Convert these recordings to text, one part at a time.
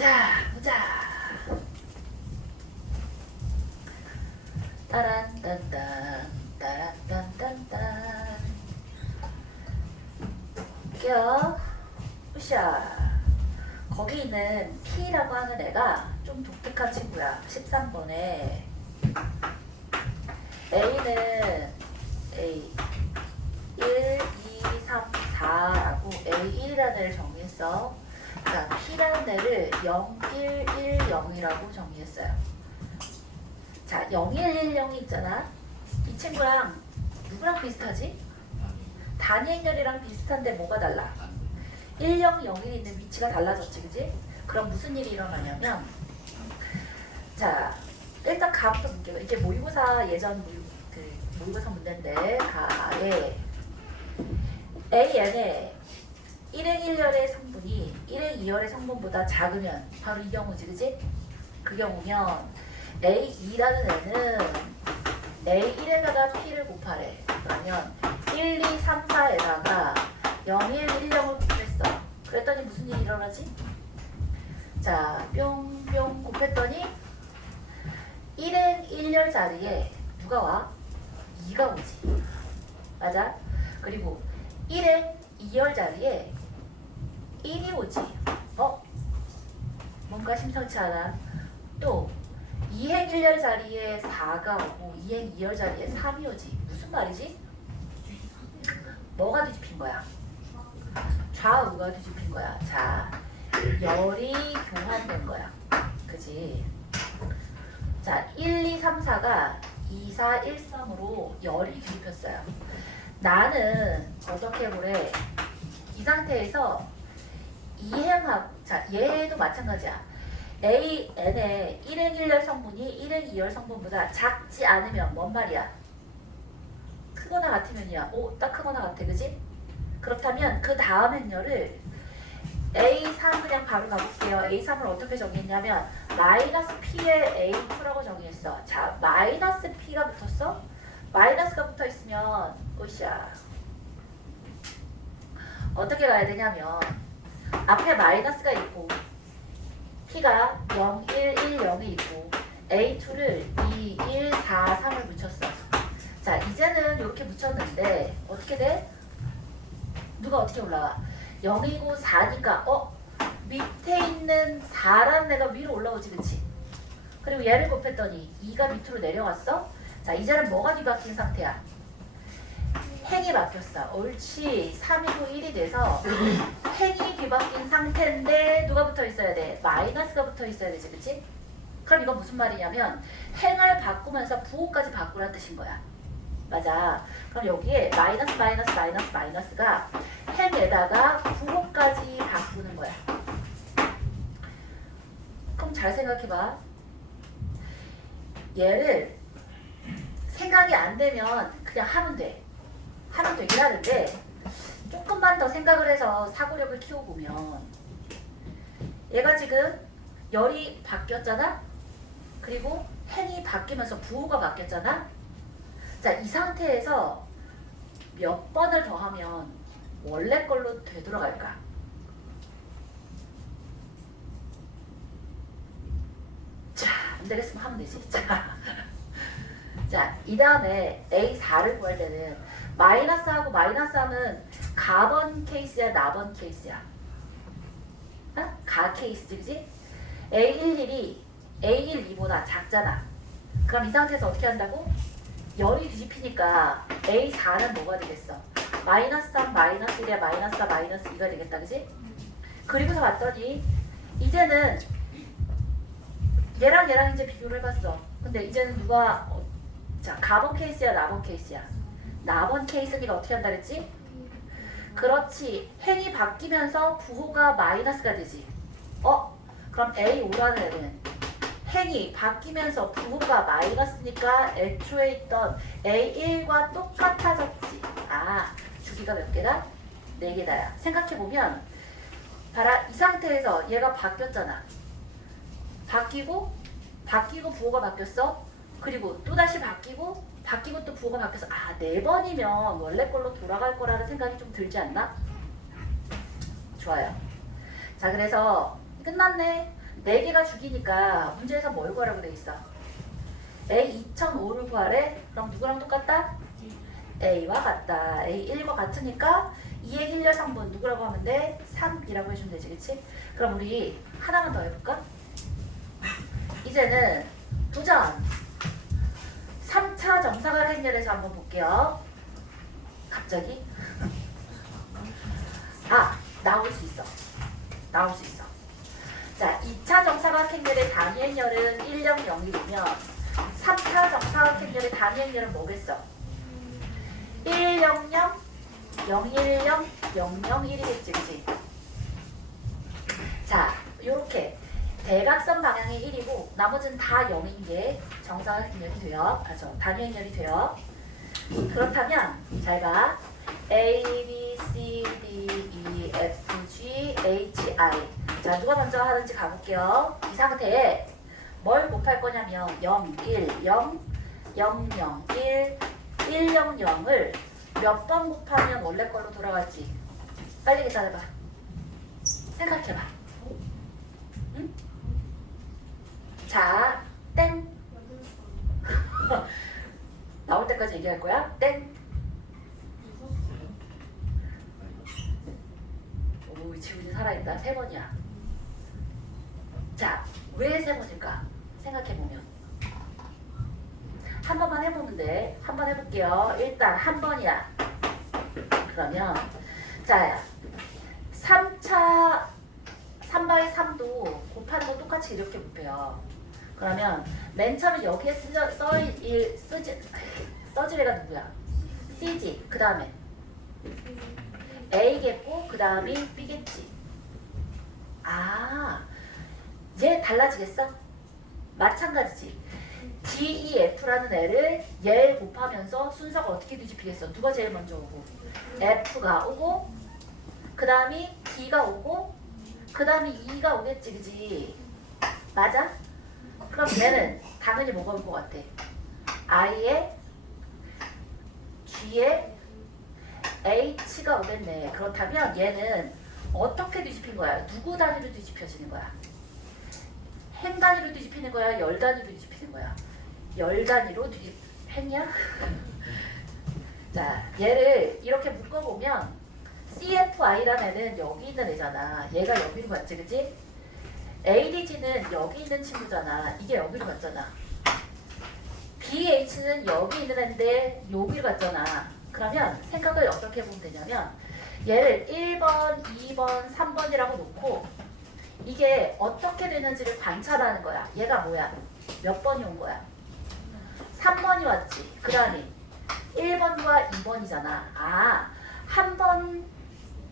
자, 보자. 따란딴딴, 따란딴딴딴. 껴. 으쌰. 거기 있는 P라고 하는 애가 좀 독특한 친구야. 13번에. A는 A 1, 2, 3, 4라고 A1이라는 애를 정리했어. 자, P라는 애를 0, 1, 1, 0이라고 정리했어요. 자, 0, 1, 1, 0이 있잖아. 이 친구랑 누구랑 비슷하지? 단위행렬이랑 비슷한데 뭐가 달라? 1, 0, 0, 1이 있는 위치가 달라졌지, 그지? 그럼 무슨 일이 일어나냐면, 자, 일단 가부터 볼게요. 이게 모의고사 예전 모의고사 문제인데, 가에 AN의 1행 1열의 성분이 1행 2열의 성분보다 작으면 바로 이 경우지, 그지? 그 경우면 A2라는 애는 A1에다가 P를 곱하래. 그러면 1, 2, 3, 4에다가 0, 1, 1, 0을 곱했어. 그랬더니 무슨 일이 일어나지? 자, 뿅뿅 곱했더니 1행 1열 자리에 누가 와? 2가 오지. 맞아? 그리고 1행 2열 자리에 1이 오지. 뭔가 심상치 않아. 또 2행 1열 자리에 4가 오고 2행 2열 자리에 3이 오지. 무슨 말이지? 뭐가 뒤집힌 거야? 좌우가 뒤집힌 거야. 자, 열이 교환된 거야. 그지? 자, 1, 2, 3, 4가 2, 4, 1, 3으로 열이 뒤집혔어요. 나는 어떻게 보래? 이 상태에서 이행하고, 자, 얘도 마찬가지야. AN의 1행 1열 성분이 1행 2열 성분보다 작지 않으면 뭔 말이야? 크거나 같으면이야. 오, 딱 크거나 같아, 그지? 그렇다면 그 다음 행렬을 A3 그냥 바로 가볼게요. A3을 어떻게 정의했냐면 마이너스 P의 A2라고 정의했어. 자, 마이너스 P가 붙었어? 마이너스가 붙어있으면 으쌰. 어떻게 가야 되냐면 앞에 마이너스가 있고 P가 0, 1, 1, 0이 있고 A2를 2, 1, 4, 3을 붙였어. 자, 이제는 이렇게 붙였는데 어떻게 돼? 누가 어떻게 올라와? 0이고 4니까 밑에 있는 4라는 애가 위로 올라오지, 그치? 그리고 얘를 곱했더니 2가 밑으로 내려갔어? 자, 이제는 뭐가 뒤바뀐 상태야? 행이 바뀌었어. 옳지. 3이고 1이 돼서 행이 뒤바뀐 상태인데 누가 붙어 있어야 돼? 마이너스가 붙어 있어야 되지, 그치? 그럼 이건 무슨 말이냐면 행을 바꾸면서 부호까지 바꾸라는 뜻인 거야. 맞아. 그럼 여기에 마이너스 마이너스 마이너스 마이너스가 행에다가 부호까지 바꾸는 거야. 그럼 잘 생각해봐. 얘를 생각이 안 되면 그냥 하면 돼. 하면 되긴 하는데 조금만 더 생각을 해서 사고력을 키워보면 얘가 지금 열이 바뀌었잖아? 그리고 행이 바뀌면서 부호가 바뀌었잖아? 자, 이 상태에서 몇 번을 더하면 원래 걸로 되돌아갈까? 자, 안 되겠으면 하면 되지. 자, 이 다음에 A4를 구할 때는 마이너스하고 마이너스 하면 가번 케이스야, 나번 케이스야? 가 케이스, 그지? A11이 A12보다 작잖아. 그럼 이 상태에서 어떻게 한다고? 열이 뒤집히니까 A4는 뭐가 되겠어? 마이너스 3, 마이너스 1에 마이너스 4, 마이너스 2가 되겠다, 그지? 그리고서 봤더니 이제는 얘랑 이제 비교를 해봤어. 근데 이제는 누가 자, 가번 케이스야, 나번 케이스야? 나번 케이스니까 어떻게 한다 그랬지? 그렇지. 행이 바뀌면서 부호가 마이너스가 되지. 그럼 A5라는 애는 행이 바뀌면서 부호가 마이너스니까 애초에 있던 A1과 똑같아졌지. 아, 주기가 몇 개다? 4개다야. 생각해보면 봐라, 이 상태에서 얘가 바뀌었잖아. 바뀌고 부호가 바뀌었어. 그리고 또다시 바뀌고 또 부호가 바뀌어서 4번이면 원래 걸로 돌아갈 거라는 생각이 좀 들지 않나? 좋아요. 자, 그래서 끝났네. 4개가 주기니까 문제에서 뭘 구하라고 돼 있어? A 2005를 구하래? 그럼 누구랑 똑같다? A와 같다. A 1과 같으니까 2의 1 여상분 누구라고 하면 돼? 3이라고 해주면 되지, 그치? 그럼 우리 하나만 더 해볼까? 이제는 도전! 3차 정사각 행렬에서 한번 볼게요. 갑자기? 나올 수 있어. 나올 수 있어. 자, 2차 정사각 행렬의 단위 행렬은 1001이면 3차 정사각 행렬의 단위 행렬은 뭐겠어? 100, 010, 001이겠지, 그치? 자, 요렇게 대각선 방향이 1이고 나머지는 다 0인 게 정사각 행렬이 돼요. 단위 행렬이 돼요. 그렇다면 잘 봐. A, B, C, D, E, F, G, H, I. 자, 누가 먼저 하는지 가볼게요. 이 상태에 뭘 곱할 거냐면 0, 1, 0, 0, 0, 1, 1, 0, 0을 몇 번 곱하면 원래 걸로 돌아갈지 빨리 계산해봐. 생각해봐. 응? 자, 땡. 나올 때까지 얘기할 거야. 땡. 오, 지훈이 살아있다. 3번이야. 자, 왜 3번일까? 생각해보면. 한 번만 해보면 돼. 한 번 해볼게요. 일단 한 번이야. 그러면 자, 3차 3바이 3도 곱하는 거 똑같이 이렇게 곱해요. 그러면 맨 처음에 여기에 써질 애가 누구야? C지. 그 다음에 A겠고 그 다음이 B겠지. 얘 달라지겠어? 마찬가지지. DEF라는 애를 얘 곱하면서 순서가 어떻게 뒤집히겠어? 누가 제일 먼저 오고? F가 오고 그 다음이 D가 오고 그 다음이 E가 오겠지, 그지? 맞아? 그럼 얘는 당연히 뭐가 올 것 같아? I에 G에 H가 오겠네. 그렇다면 얘는 어떻게 뒤집힌 거야? 누구 단위로 뒤집혀지는 거야? 행 단위로 뒤집히는 거야? 열 단위로 뒤집히는 거야? 열 단위로 행이야? 자, 얘를 이렇게 묶어보면 CFI라는 애는 여기 있는 애잖아. 얘가 여기로 갔지, 그치? ADG는 여기 있는 친구잖아. 이게 여기로 갔잖아. BH는 여기 있는 애인데 여기로 갔잖아. 그러면 생각을 어떻게 보면 되냐면 얘를 1번, 2번, 3번이라고 놓고 이게 어떻게 되는지를 관찰하는 거야. 얘가 뭐야? 몇 번이 온 거야? 3번이 왔지. 그 다음에 1번과 2번이잖아. 한 번,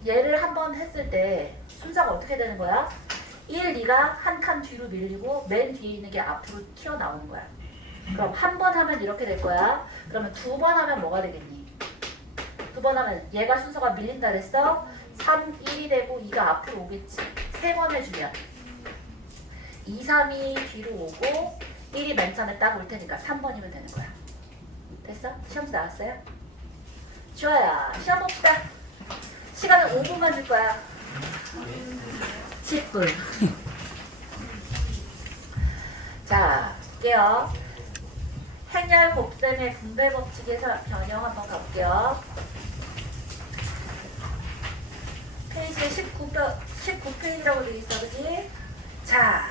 얘를 한 번 했을 때 순서가 어떻게 되는 거야? 1, 2가 한 칸 뒤로 밀리고 맨 뒤에 있는 게 앞으로 튀어나오는 거야. 그럼 한 번 하면 이렇게 될 거야. 그러면 2번 하면 뭐가 되겠니? 2번 하면 얘가 순서가 밀린다 그랬어? 3, 1이 되고 2가 앞으로 오겠지. 3번 해주면 2, 3이 뒤로 오고 1이 맨 처음에 딱 올 테니까 3번이면 되는 거야. 됐어? 시험지 나왔어요? 좋아요. 시험 봅시다. 시간은 5분만 줄 거야. 10분. 자, 볼게요. 행렬 곱셈의 분배 법칙에서 변형 한번 가볼게요. 페이지에 19페이지라고 되어 있어, 그지? 자,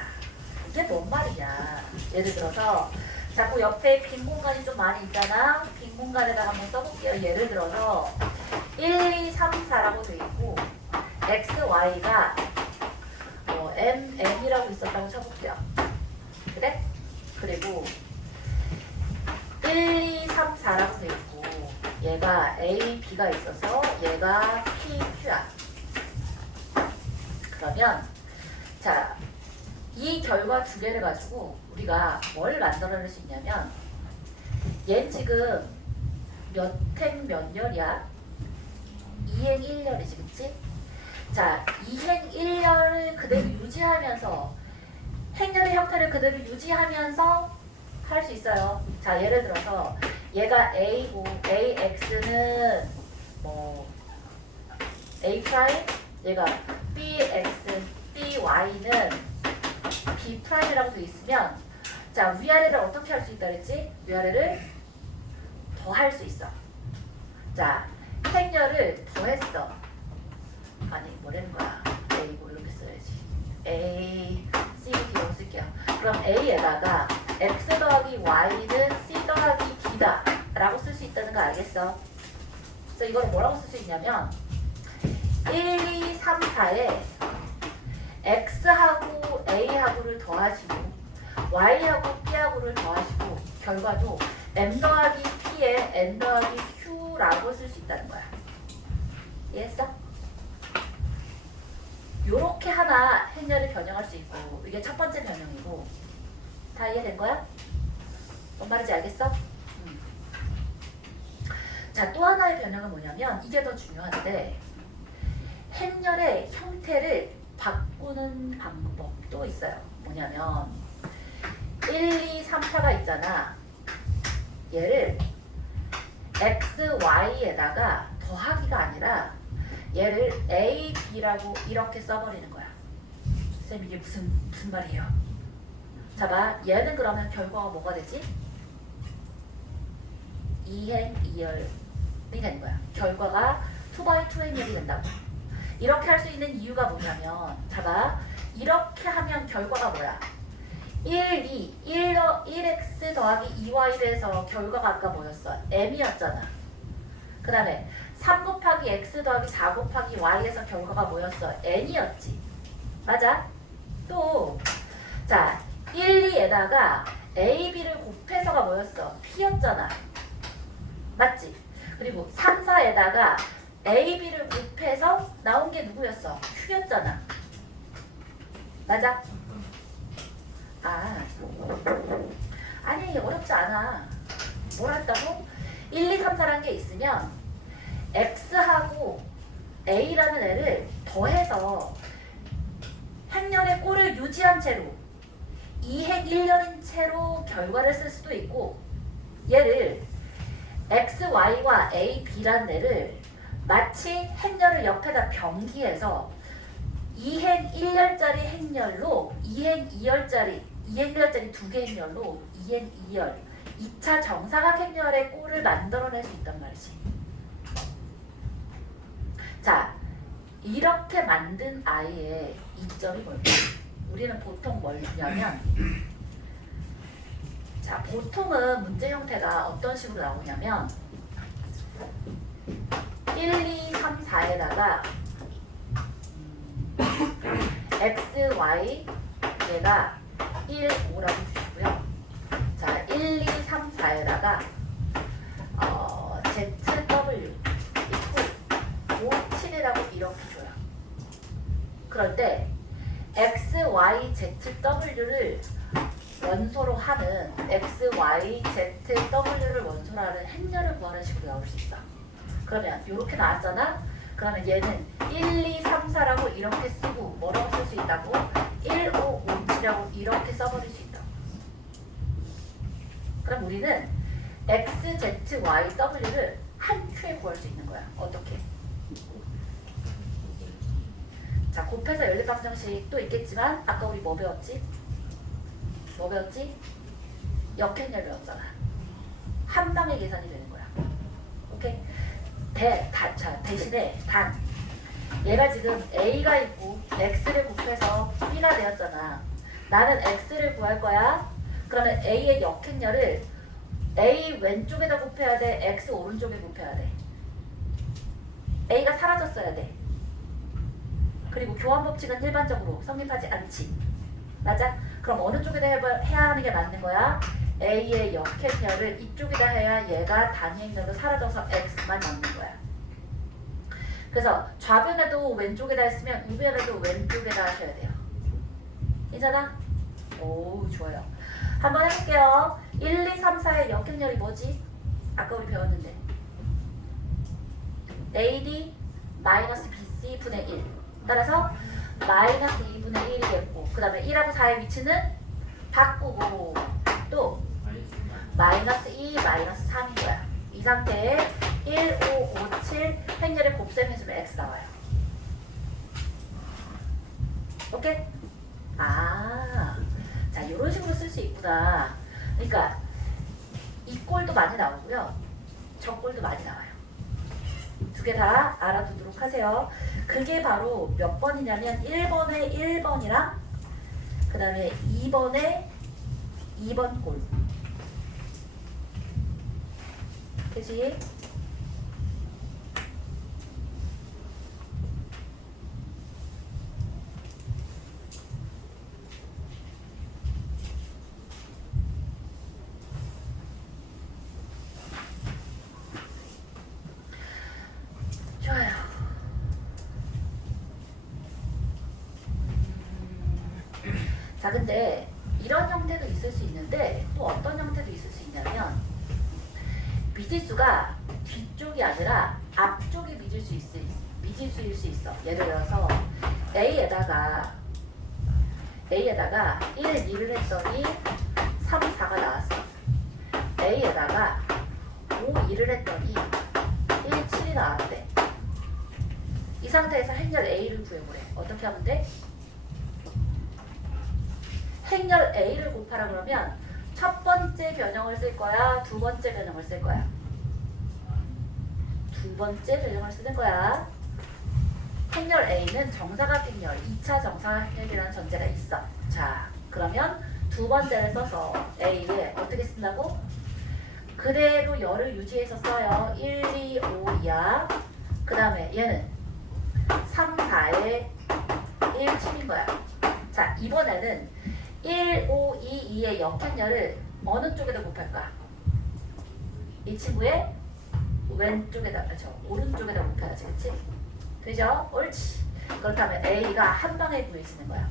이게 뭔 말이냐. 예를 들어서 자꾸 옆에 빈 공간이 좀 많이 있잖아. 빈 공간에다가 한번 써볼게요. 예를 들어서 1, 2, 3, 4라고 되어 있고 x, y가 m, n이라고 있었다고 쳐볼게요. 그래? 그리고 1, 2, 3, 4라고 되어 있고 얘가 a, b가 있어서 얘가 p, q야. 그러면 자, 이 결과 두 개를 가지고 우리가 뭘 만들어낼 수 있냐면 얘는 지금 몇 행 몇 열이야? 2행 1열이지, 그치? 자, 2행 1열을 그대로 유지하면서 행렬의 형태를 그대로 유지하면서 할 수 있어요. 자, 예를 들어서 얘가 A고 AX는 뭐 A 프라임, 얘가 BX, BY는 B 프라임이라고 돼 있으면 자 위아래를 어떻게 할 수 있다 그랬지? 위아래를 더할 수 있어. 자 행렬을 더했어. 아니 뭐라는 거야? A 뭐 이렇게 써야지. A, C, D라고 쓸게요. 그럼 A에다가 X 더하기 Y는 C 더하기 D다 라고 쓸 수 있다는 거 알겠어? 그래서 이걸 뭐라고 쓸 수 있냐면 1, 2, 3, 4에 X하고 A하고를 더하시고 Y하고 B하고를 더하시고 결과도 M 더하기 P에 N 더하기 Q라고 쓸 수 있다는 거야. 이해했어? 요렇게 하나 행렬을 변형할 수 있고 이게 첫 번째 변형이고 다 이해된 거야? 뭔 말인지 알겠어? 자, 또 하나의 변형은 뭐냐면 이게 더 중요한데 행렬의 형태를 바꾸는 방법도 있어요. 뭐냐면 1, 2, 3, 4가 있잖아. 얘를 x, y에다가 더하기가 아니라 얘를 a, b라고 이렇게 써버리는 거야. 쌤 이게 무슨 말이에요? 자 봐. 얘는 그러면 결과가 뭐가 되지? 2행 2열이 되는 거야. 결과가 2x2 행렬이 된다고. 이렇게 할 수 있는 이유가 뭐냐면 자 봐. 이렇게 하면 결과가 뭐야? 1x 더하기 2y를 해서 결과가 아까 뭐였어? m이었잖아. 그 다음에 3 곱하기 x 더하기 4 곱하기 y에서 결과가 뭐였어? n이었지. 맞아? 또 자 1, 2에다가 a, b를 곱해서가 뭐였어? p였잖아. 맞지? 그리고 3, 4에다가 a, b를 곱해서 나온 게 누구였어? q였잖아. 맞아? 아니 어렵지 않아. 뭘 한다고? 1, 2, 3, 4라는 게 있으면 x하고 a라는 애를 더해서 행렬의 꼴을 유지한 채로 2행 1년인 채로 결과를 쓸 수도 있고 얘를 x, y와 a, b라는 애를 마치 행렬을 옆에다 병기해서 2행 1열짜리 행렬로 2행 2열짜리 2행 1열짜리 2개 행렬로 2행 2열 2차 정사각 행렬의 꼴을 만들어낼 수 있단 말이지. 자, 이렇게 만든 아이의 이점이 뭘까? 우리는 보통 뭘 보냐면 자, 보통은 문제 형태가 어떤 식으로 나오냐면 1, 2, 3, 4에다가 x, y 얘가 1, 5라고 주시고요. 자, 1, 2, 3, 4에다가 z, w 있고 5, 7이라고 이렇게 줘요. 그럴 때 x, y, z, w를 원소로 하는 x, y, z, w를 원소로 하는 행렬을 구하는 식으로 나올 수 있어. 그러면 이렇게 나왔잖아. 그러면 얘는 1, 2, 3, 4라고 이렇게 쓰고 뭐라고 쓸 수 있다고? 1, 5, 5, 7이라고 이렇게 써버릴 수 있다고. 그럼 우리는 x, z, y, w를 한 큐에 구할 수 있는 거야. 어떻게? 자, 곱해서 연립방정식 또 있겠지만 아까 우리 뭐 배웠지? 뭐 배웠지? 역행렬 배웠잖아. 한 방에 계산이 되는 거야. 오케이? 대신에 단 얘가 지금 A가 있고 X를 곱해서 B가 되었잖아. 나는 X를 구할 거야. 그러면 A의 역행렬을 A 왼쪽에다 곱해야 돼? X 오른쪽에 곱해야 돼? A가 사라졌어야 돼. 그리고 교환 법칙은 일반적으로 성립하지 않지. 맞아? 그럼 어느 쪽에다 해야 하는 게 맞는 거야? A의 역행렬을 이쪽에다 해야 얘가 단위행렬로 사라져서 X만 남는 거야. 그래서 좌변에도 왼쪽에다 했으면 우변에도 왼쪽에다 하셔야 돼요. 괜찮아? 오, 좋아요. 한번 해볼게요. 1, 2, 3, 4의 역행렬이 뭐지? 아까 우리 배웠는데 AD 마이너스 BC 분의 1. 따라서 마이너스 2분의 1이겠고 그 다음에 1하고 4의 위치는 바꾸고 또 마이너스 2, 마이너스 3인 거야. 이 상태에 1, 5, 5, 7 행렬을 곱셈해주면 x 나와요. 오케이? 수 있구나. 그러니까 이 꼴도 많이 나오고요. 저 꼴도 많이 나와요. 두 개 다 알아두도록 하세요. 그게 바로 몇 번이냐면 1번에 1번이랑 그 다음에 2번에 2번 꼴. 그치? 좋아요. 자, 근데 이런 형태도 있을 수 있는데 또 어떤 형태도 있을 수 있냐면 미지수가 뒤쪽이 아니라 앞쪽이 미지수일 수 있어. 예를 들어서 A에다가 1, 2를 했더니 3, 4가 나왔어. A에다가 5, 2를 했더니 1, 7이 나왔대. 이 상태에서 행렬 A를 구해보래. 어떻게 하면 돼? 행렬 A를 곱하라 그러면 첫 번째 변형을 쓸 거야? 두 번째 변형을 쓸 거야? 두 번째 변형을 쓰는 거야. 행렬 A는 정사각행렬, 2차 정사각행렬이라는 전제가 있어. 자, 그러면 두 번째를 써서 A에 어떻게 쓴다고? 그대로 열을 유지해서 써요. 1, 2, 5, 2야. 그 다음에 얘는 3, 4에 1, 7인 거야. 자, 이번에는 1, 5, 2, 2의 역행렬을 어느 쪽에다 곱할까? 이 친구의 왼쪽에다, 오른쪽에다 곱해야지, 그치? 되죠? 옳지. 그렇다면 A가 한 방에 구해지는 거야.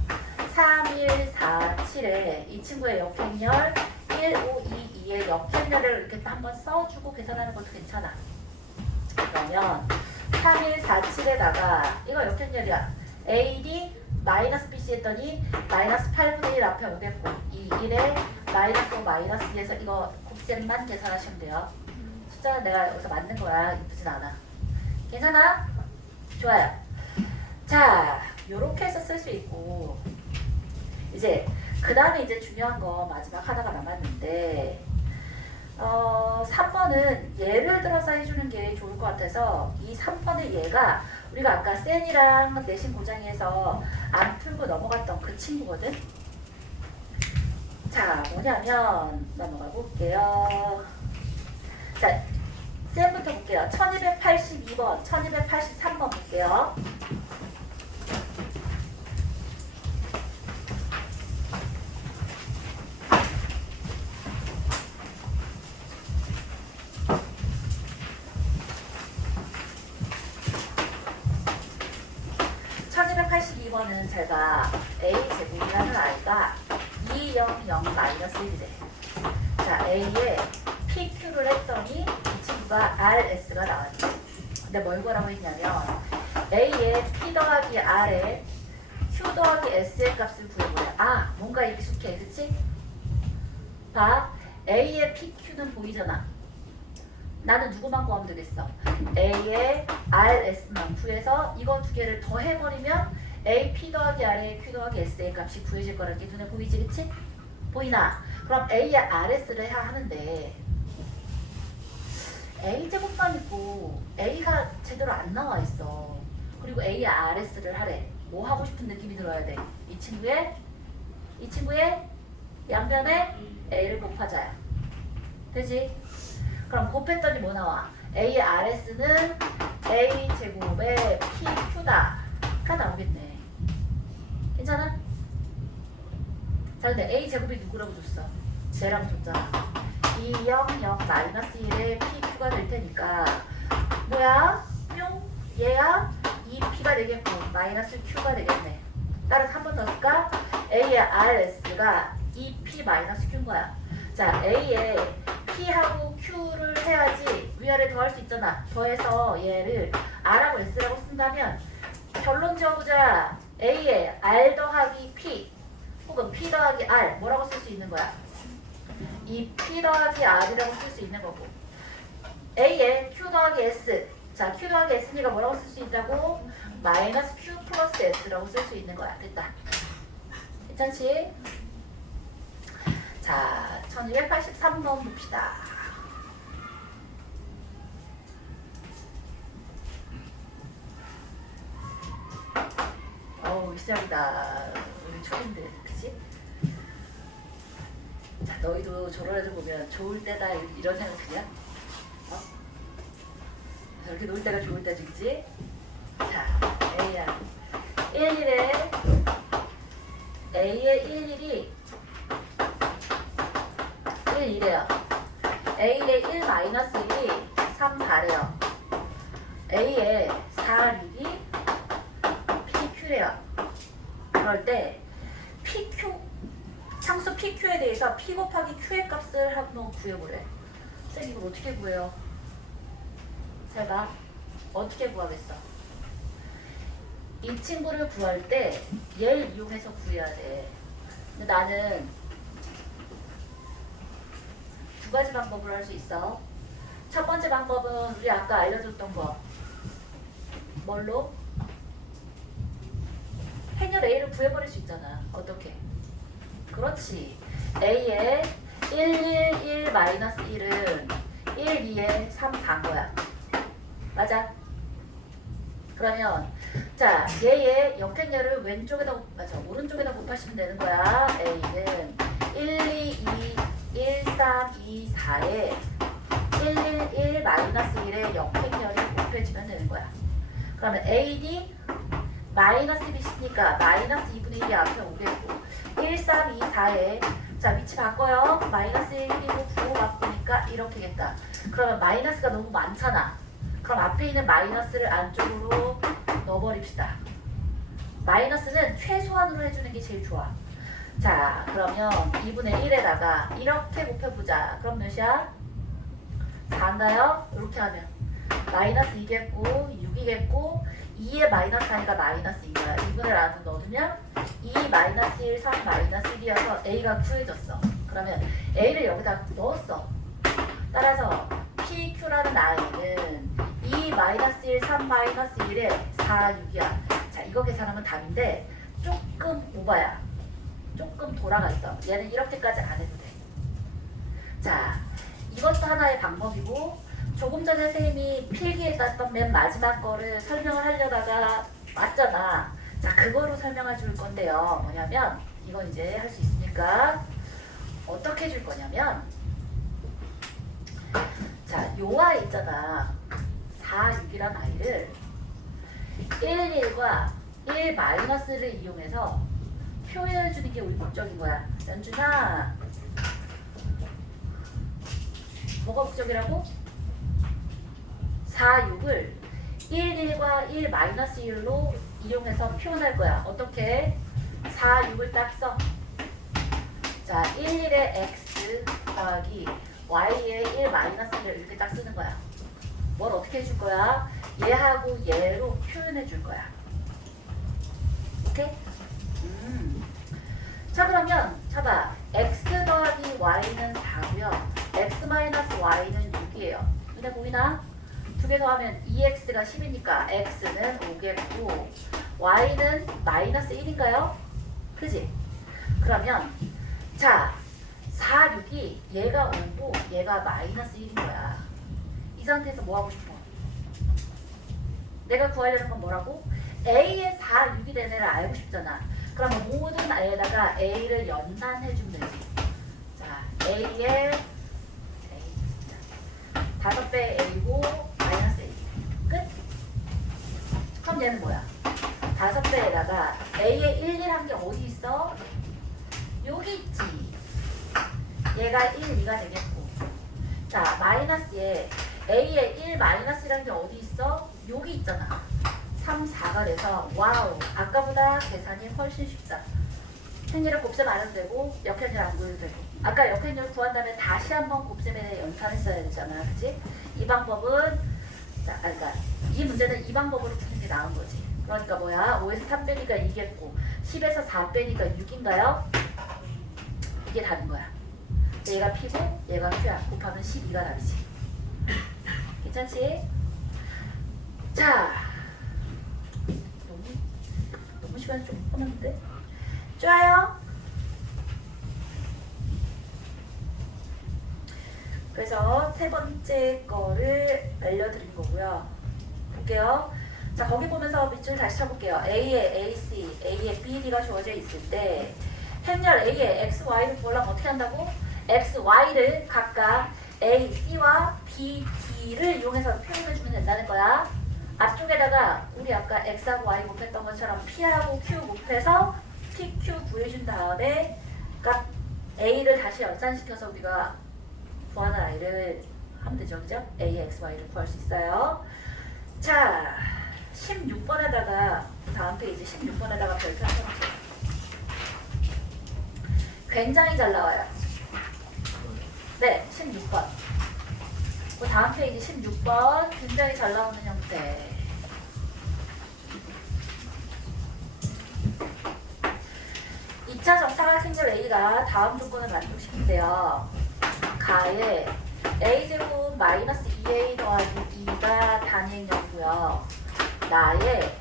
3, 1, 4, 7에 이 친구의 역행렬 1, 5, 2, 2의 역행렬을 이렇게 또 한번 써주고 계산하는 것도 괜찮아. 그러면 3, 1, 4, 7에다가 이거 역행렬이야. AD 마이너스 BC 했더니 마이너스 8분의 1 앞에 오겠고 이 1에 마이너스 5, 마이너스 2에서 이거 곱셈만 계산하시면 돼요. 숫자는 내가 여기서 맞는 거야. 이쁘진 않아. 괜찮아? 좋아요. 자, 요렇게 해서 쓸 수 있고 이제 그 다음에 이제 중요한 거 마지막 하나가 남았는데 3번은 예를 들어서 해주는 게 좋을 것 같아서 이 3번의 예가 우리가 아까 센이랑 내신 고장에서 안 풀고 넘어갔던 그 친구거든. 자, 뭐냐면 넘어가 볼게요. 자, 센부터 볼게요. 1282번, 1283번 볼게요. 는 제가 A제곱이라는 I가 200-1이래. 자, A에 PQ를 했더니 이 친구가 RS가 나왔네. 근데 뭘 구하라고 했냐면 A에 P 더하기 R에 Q 더하기 S의 값을 구해보래. 아, 뭔가 익숙해. 그치? 봐. A의 PQ는 보이잖아. 나는 누구만 구하면 되겠어? A의 RS만 구해서 이거 두 개를 더 해버리면 A, P 더하기 R에 Q 더하기 S의 값이 구해질 거라는 게 눈에 보이지, 그치? 보이나? 그럼 A의 RS를 해야 하는데 A제곱만 있고 A가 제대로 안 나와 있어. 그리고 A의 RS를 하래. 뭐 하고 싶은 느낌이 들어야 돼? 이 친구의 양변에 A를 곱하자야. 되지? 그럼 곱했더니 뭐 나와? A의 RS는 A제곱의 PQ다. 가 나오겠네. 괜찮아? 자, 근데 A제곱이 누구라고 줬어? 쟤라고 줬잖아. 200-1의 PQ가 될 테니까 뭐야? 뿅? 얘야? 2P가 되겠고 마이너스 Q가 되겠네. 따라서 한 번 더 쓸까? A의 RS가 2P 마이너스 Q인 거야. 자, A에 P하고 Q를 해야지 위아래 더할 수 있잖아. 더해서 얘를 R하고 S라고 쓴다면 결론 지어보자. A에 R 더하기 P 혹은 P 더하기 R 뭐라고 쓸 수 있는 거야? 이 P 더하기 R이라고 쓸 수 있는 거고 A에 Q 더하기 S. 자, Q 더하기 S니까 뭐라고 쓸 수 있다고? 마이너스 Q 플러스 S라고 쓸 수 있는 거야. 됐다. 괜찮지? 자, 1283번 봅시다. 어우, 일상이다. 우리 초인들, 그치? 자, 너희도 저런 애들 보면 좋을 때다 이런 생각 드냐? 어? 저렇게 놀 때가 좋을 때지, 그치? 자, A야. 11에 A의 11이 1이래요. A의 1-1이 3, 4래요. A의 4, 6이 PQ래요. 그럴 때 PQ, 상수 PQ에 대해서 P 곱하기 Q의 값을 한번 구해보래. 선생님 이걸 어떻게 구해요? 잘 봐. 어떻게 구하겠어? 이 친구를 구할 때 얘를 이용해서 구해야 돼. 근데 나는 두 가지 방법을 할 수 있어. 첫 번째 방법은 우리 아까 알려줬던 거. 뭘로? 행렬 A를 구해버릴 수 있잖아. 어떻게? 그렇지. A의 1-1-1은 1, 2에 3, 4인 거야. 맞아? 그러면 자, 얘의 역행렬을 왼쪽에다, 맞아, 오른쪽에다 곱하시면 되는 거야. A는 1, 2, 2, 1, 3, 2, 4에 1-1-1의 역행렬이 곱해지면 되는 거야. 그러면 A니 마이너스 B니까 마이너스 2분의 1이 앞에 오겠고 1, 3, 2, 4에 자, 위치 바꿔요. 마이너스 1이고 9 바꾸니까 이렇게겠다. 그러면 마이너스가 너무 많잖아. 그럼 앞에 있는 마이너스를 안쪽으로 넣어버립시다. 마이너스는 최소한으로 해주는 게 제일 좋아. 자, 그러면 2분의 1에다가 이렇게 곱해보자. 그럼 몇이야? 4인가요? 이렇게 하면 마이너스 2겠고 6이겠고 2에 마이너스 하니까 마이너스 2야. 2분의 안으로 넣어두면 2 마이너스 1, 3 마이너스 1이어서 A가 구해졌어. 그러면 A를 여기다 넣었어. 따라서 PQ라는 아이는 2 마이너스 1, 3 마이너스 1에 4, 6이야. 자, 이거 계산하면 답인데 조금 오바야. 조금 돌아가 있어. 얘는 이렇게까지 안 해도 돼. 자, 이것도 하나의 방법이고 조금 전에 선생님이 필기에 땄던 맨 마지막 거를 설명을 하려다가 왔잖아. 자, 그거로 설명해 줄 건데요. 뭐냐면 이건 이제 할 수 있으니까 어떻게 해줄 거냐면 자, 요 아이 있잖아. 4, 6이란 아이를 1, 1과 1 마이너스를 이용해서 표현해 주는 게 우리 목적인 거야. 연준아, 뭐가 목적이라고? 4, 6을 1, 1과 1 마이너스 1로 이용해서 표현할 거야. 어떻게? 4, 6을 딱 써. 자, 1, 1의 x 더하기 y의 1 마이너스 1을 이렇게 딱 쓰는 거야. 뭘 어떻게 해줄 거야? 얘하고 얘로 표현해 줄 거야. 오케이? 자, 그러면 봐봐. x 더하기 y는 4고요. x 마이너스 y는 6이에요. 눈에 보이나? 두 개 더하면 2x가 10이니까 x는 5겠고 y는 마이너스 1인가요? 그지? 그러면 자, 4, 6이 얘가 5고 얘가 마이너스 1인 거야. 이 상태에서 뭐 하고 싶어? 내가 구하려는 건 뭐라고? A의 4, 6이 된 애를 알고 싶잖아. 그러면 모든 애에다가 A를 연산해주면 되지. 자, A의 5배 A고 마이너스 A. 끝? 그럼 얘는 뭐야? 5배에다가 A의 1, 1 한 게 어디 있어? 여기 있지. 얘가 1, 2가 되겠고. 자, 마이너스에 A의 1 마이너스라는 게 어디 있어? 여기 있잖아. 3, 4가 돼서 와우, 아까보다 계산이 훨씬 쉽다. 행렬을 곱셈 안 해도 되고 역행렬 안 구해도 되고. 아까 역행렬 구한 다음에 다시 한번 곱셈에 연산했어야 되잖아. 그치? 이 방법은 자, 그러니까 이 문제는 이 방법으로 푸는 게 나은 거지. 그러니까 뭐야? 5에서 3 빼니까 2겠고 10에서 4 빼니까 6인가요? 이게 답인 거야. 얘가 P고 얘가 Q야. 곱하면 12가 답이지. 괜찮지? 자, 너무 시간이 좀 끊었는데? 좋아요. 그래서 세 번째 거를 알려드린 거고요. 볼게요. 자, 거기 보면서 밑줄 다시 쳐볼게요. A에 AC, A에 BD가 주어져 있을 때 행렬 A에 X, Y를 구하려면 어떻게 한다고? X, Y를 각각 A, C와 B, D를 이용해서 표현해주면 된다는 거야. 앞쪽에다가 우리 아까 X하고 Y 곱했던 것처럼 P하고 Q 곱해서 PQ 구해준 다음에 그러니까 A를 다시 연산시켜서 우리가 구하는 I를 하면 되죠. 그죠? A, X, Y를 구할 수 있어요. 자, 16번에다가 다음 페이지 16번에다가 별표 한 번 쳐주세요. 굉장히 잘 나와요. 네, 16번. 그 다음 페이지 16번 굉장히 잘 나오는 형태. 이 차 정사각행렬 A가 다음 조건을 만족시킨대요. 가에 A제곱 마이너스 2A 더하기 2가 단위행렬이고요. 나의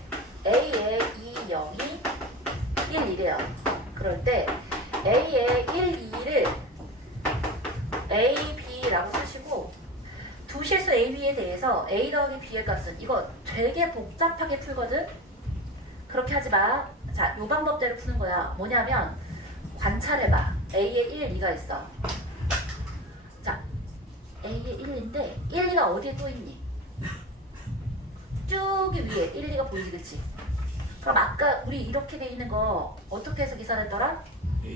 A의 2, 0이 1, 2래요. 그럴 때 A의 1, 2를 A, B라고 쓰시고 두 실수 A, B에 대해서 A 더하기 B의 값은 이거 되게 복잡하게 풀거든? 그렇게 하지 마. 자, 요 방법대로 푸는 거야. 뭐냐면 관찰해봐. A에 1, 2가 있어. 자, A에 1인데 1, 2가 어디에 또 있니? 쭉 위에 1, 2가 보이지, 그치? 그럼 아까 우리 이렇게 돼 있는 거 어떻게 해서 계산했더라?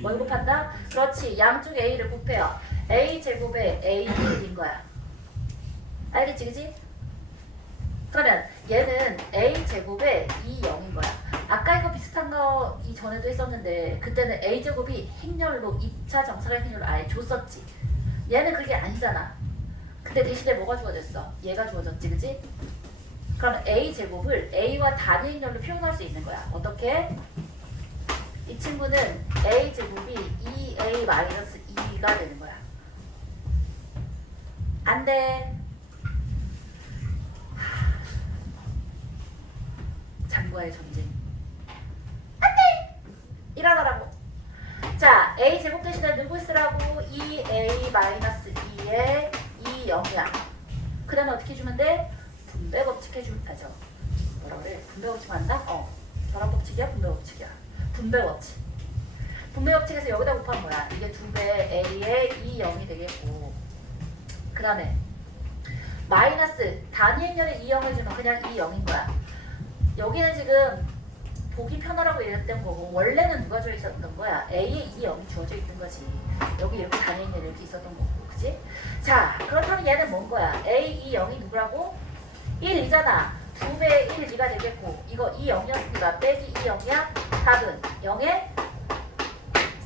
뭘 곱한다? 그렇지, 양쪽 A를 곱해요. A 제곱에 A 1인 거야. 알겠지, 그치? 그러면 얘는 A 제곱에 2, 0인 거야. 아까 이거 비슷한 거 이전에도 했었는데 그때는 A 제곱이 행렬로 2차 정사각 행렬로 아예 줬었지. 얘는 그게 아니잖아. 근데 대신에 뭐가 주어졌어? 얘가 주어졌지, 그치? 그럼 A 제곱을 A와 단위 행렬로 표현할 수 있는 거야. 어떻게? 이 친구는 A 제곱이 2A 마이너스 2가 되는 거야. 안 돼. 장과의 전쟁. 안 돼! 일어나라고. 자, A 제곱 대신에 누구 쓰라고? 2A 마이너스 2에 2, 0이야. 그 다음에 어떻게 해주면 돼? 분배 법칙 해주면 되죠. 뭐라 그래? 분배 법칙 맞나? 결합 법칙이야? 분배 법칙이야? 분배 법칙. 분배 법칙에서 여기다 곱하면 뭐야? 이게 2배 A에 2, 0이 되겠고 그 다음에 마이너스 단위 행렬에 2, 0을 주면 그냥 2, 0인 거야. 여기는 지금 보기 편하라고 이랬던 거고 원래는 누가 주어 있었던 거야? A에 2, 0이 주어져 있는 거지. 여기 이렇게 단위 행렬 이렇게 있었던 거고, 그치? 자, 그렇다면 얘는 뭔 거야? A, 2, 0이 누구라고? 1, 2잖아. 2배 1, 2가 되겠고 이거 2, 0이었으니까 빼기 2, 0이야? 답은 0에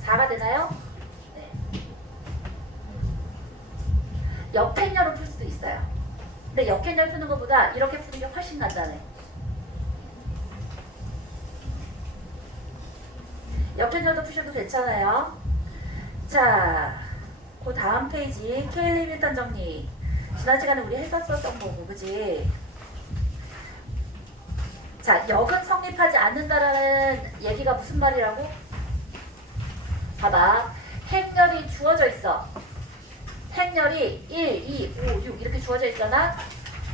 4가 되나요? 네. 역행렬로 풀 수도 있어요. 근데 역행렬 푸는 것보다 이렇게 푸는 게 훨씬 간단해. 역행렬도 푸셔도 괜찮아요. 자, 그 다음 페이지 케일리 밀턴 정리. 지난 시간에 우리 했었던 거고, 그지? 자, 역은 성립하지 않는다라는 얘기가 무슨 말이라고? 봐봐. 행렬이 주어져 있어. 행렬이 1, 2, 5, 6 이렇게 주어져 있잖아?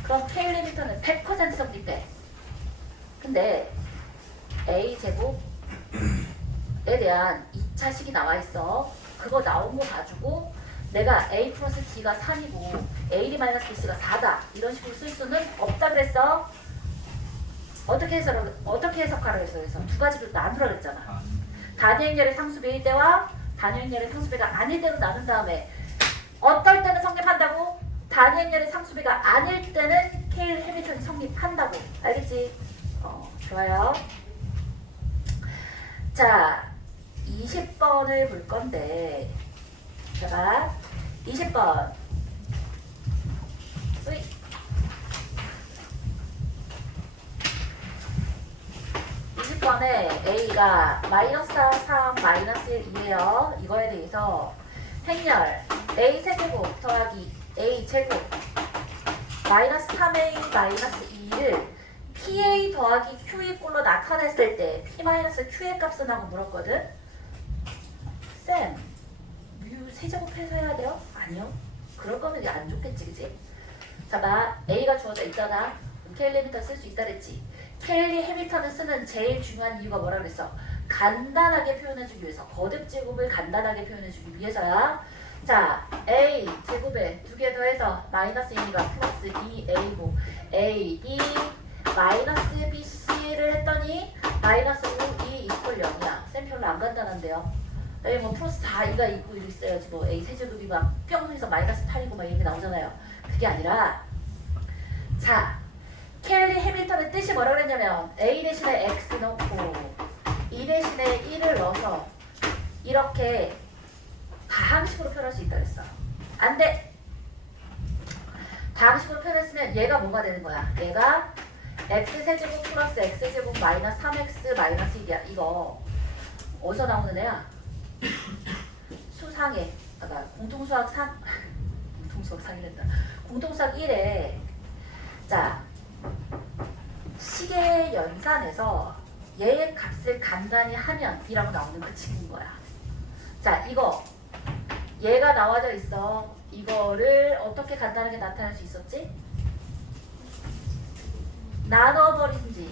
그럼 케일리 밀턴은 100% 성립해. 근데 A제곱에 대한 2차식이 나와 있어. 그거 나온 거 가지고 내가 A 플러스 D가 3이고 A 마이너스 BC가 4다 이런 식으로 쓸 수는 없다 그랬어. 어떻게 해석하라 했어? 그래서 두 가지로 나누라 그랬잖아. 단위 행렬의 상수배일 때와 단위 행렬의 상수배가 아닐 때로 나눈 다음에 어떨 때는 성립한다고? 단위 행렬의 상수배가 아닐 때는 케일 해밀턴이 성립한다고. 알겠지? 좋아요. 자, 20번을 볼 건데 봐봐. 20번. 20번에 A가 마이너스 3, 마이너스 1, 2예요. 이거에 대해서 행렬 A 세제곱 더하기 A 제곱 마이너스 3A 마이너스 2를 PA 더하기 QE 꼴로 나타냈을 때 P 마이너스 Q의 값은 하고 물었거든. 쌤, 뮤 세제곱 해서 해야 돼요? 아니요. 그럴 거면 이게 안 좋겠지, 그지? 자, 봐. A가 주어져 있잖아. 켈리 해밀턴 쓸 수 있다 그랬지. 켈리 해밀턴을 쓰는 제일 중요한 이유가 뭐라 그랬어? 간단하게 표현해주기 위해서. 거듭 제곱을 간단하게 표현해주기 위해서야. 자, A 제곱에 두 개 더해서 마이너스 2가 플러스 2A고 A, D, 마이너스 BC를 했더니 마이너스 5, 2 이퀄 0이야. 쌤 별로 안 간단한데요. 여기 뭐 플러스 4, 2가 있고 이렇게 있어야지 뭐 A 세제곱이 막 뿅 해서 마이너스 8이고 막 이렇게 나오잖아요. 그게 아니라 자, 켈리 해밀턴의 뜻이 뭐라고 그랬냐면 A 대신에 X 넣고 E 대신에 1을 넣어서 이렇게 다항식으로 표현할 수 있다 그랬어. 안 돼! 다항식으로 표현했으면 얘가 뭐가 되는 거야? 얘가 X세제곱 플러스 X세제곱 마이너스 3X 마이너스 1이야. 이거 어디서 나오는 애야? 수상에 아까 공통수학 상이랬다. 공통수학 1에 자 시계 연산에서 얘의 값을 간단히 하면 이라고 나오는 그 친구인 거야. 자 이거 얘가 나와져 있어. 이거를 어떻게 간단하게 나타낼 수 있었지?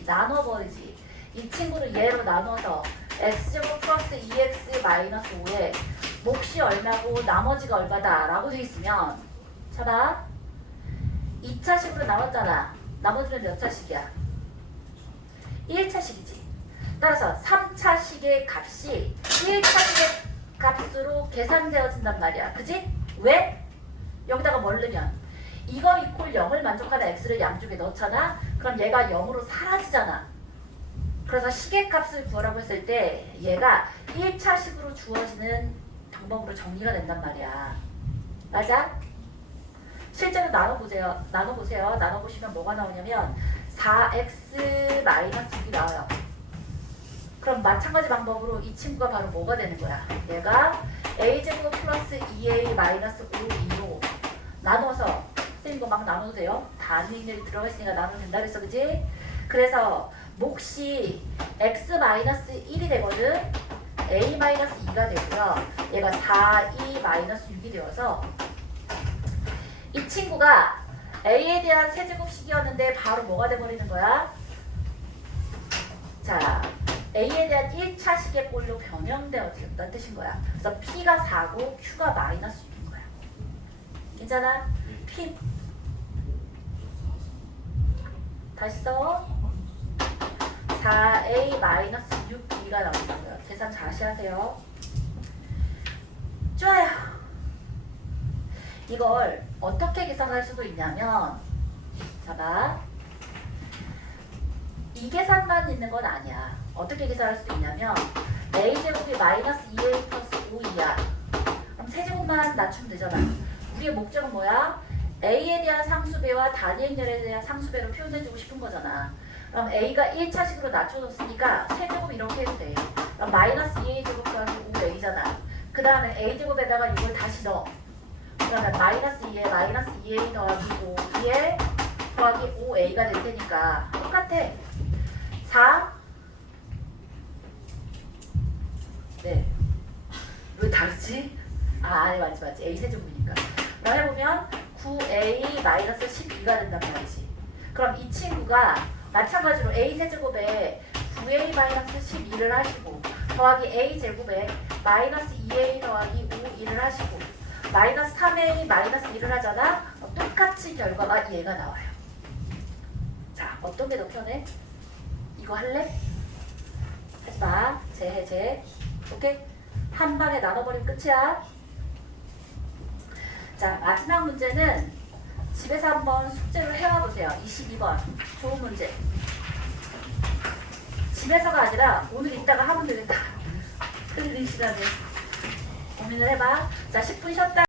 나눠버리지. 이 친구를 얘로 나눠서 x제곱 플러스 2x 마이너스 5에 몫이 얼마고 나머지가 얼마다 라고 돼 있으면 봐봐 2차식으로 나눴잖아. 나머지는 몇 차식이야? 1차식이지. 따라서 3차식의 값이 1차식의 값으로 계산되어진단 말이야. 그지? 왜? 여기다가 뭘 넣으면 이거 이퀄 0을 만족하는 x를 양쪽에 넣잖아. 그럼 얘가 0으로 사라지잖아. 그래서 시계값을 구하라고 했을 때 얘가 1차식으로 주어지는 방법으로 정리가 된단 말이야. 맞아? 실제로 나눠보세요. 나눠보시면 뭐가 나오냐면 4x 마이너스 6이 나와요. 그럼 마찬가지 방법으로 이 친구가 바로 뭐가 되는 거야? 얘가 a제곱 플러스 2a 마이너스 5, 2로 나눠서 쌤 이거 막 나눠도 돼요? 다 아는 일이 들어가 있으니까 나눠도 된다 그랬어. 그지? 그래서 몫이 x 마이너스 1이 되거든. a 마이너스 2가 되고요. 얘가 4, 2 마이너스 6이 되어서 이 친구가 a에 대한 세제곱식이었는데 바로 뭐가 돼버리는 거야? 자, a에 대한 1차식의 꼴로 변형되었다는 뜻인 거야. 그래서 p가 4고 q가 마이너스 6인 거야. 괜찮아? p 다시 써. 4a 마이너스 6b가 나온다고요. 계산 다시 하세요. 좋아요. 이걸 어떻게 계산할 수도 있냐면 자, 이 계산만 있는 건 아니야. 어떻게 계산할 수도 있냐면 a제곱이 마이너스 2a 플러스 5이야. 그럼 세제곱만 낮추면 되잖아. 우리의 목적은 뭐야? a에 대한 상수배와 단위행렬에 대한 상수배로 표현해주고 싶은 거잖아. 그럼 a가 1차식으로 낮춰졌으니까 세제곱 이렇게 해도 돼. 그럼 마이너스 2a제곱 더하기 5a잖아. 그 다음에 a제곱에다가 6을 다시 넣어. 그러면 마이너스 2에 마이너스 2a 더하기 5b에 더하기 5a가 될 테니까 똑같아. 4 네. 왜 다르지? 아니 맞지. a 세제곱이니까. 그럼 해보면 9a 마이너스 12가 된단 말이지. 그럼 이 친구가 마찬가지로 a 세제곱에 9a 마이너스 12를 하시고 더하기 a 제곱에 마이너스 2a 더하기 5, 1을 하시고 마이너스 3a 마이너스 1을 하잖아. 똑같이 결과가 얘가 나와요. 자, 어떤 게 더 편해? 이거 할래? 하지마. 제. 오케이? 한 방에 나눠버리면 끝이야. 자, 마지막 문제는 집에서 한번 숙제를 해와보세요. 22번. 좋은 문제. 집에서가 아니라 오늘 이따가 하면 되겠다. 흘린 시간에 고민을 해봐. 자, 10분 쉬었다.